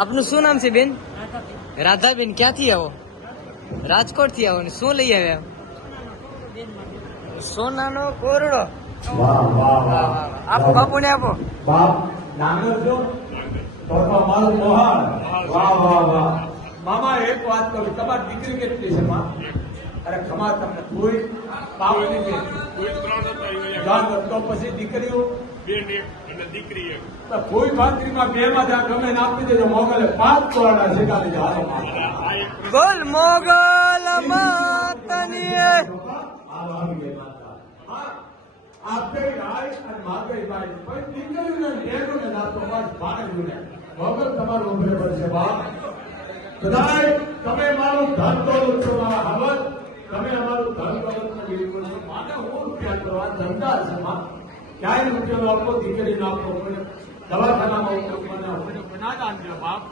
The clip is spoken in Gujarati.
આપનું શું નામ છે બેન? રાધાબેન. ક્યાંથી આવો? રાજકોટથી આવો ને શું લઈ આવ્યા? સોનાનો કોરડો. બાપુ. આપો બાપુને આપો. બાપ વાહ વાહ મામા એક વાત કરું. તમારી દીકરી કેટલી છે અરે ખમા તમને કોઈ બાપની નહીં. તો પછી દીકરીઓ. દીકરી કોઈ ખાતરીમાં બે માં ત્યાં ગમે ને આપી દેજો. મોગલે પાંચ કોરડા શીખાડી દે. હાલો માં. અને આ એક બોલ મોગલ માતની માતા. આપે રાય અને માગે ભાઈ પણ દીકરીને નેગોને નાતો બસ ભાણેજોને. મોગલ તમારો ઉભરે પડશે બાપ. બધાય તમે મારું ધન તો છો મારા હવત તમે અમારું ધન દોલત ને બિલકુલ છો માને રૂપિયા કરવા ધંધા છે ક્યાંય રૂપિયો આપો દીકરી આપો દવાખાનામાં ઉપયોગ મને ના દાન બાપ.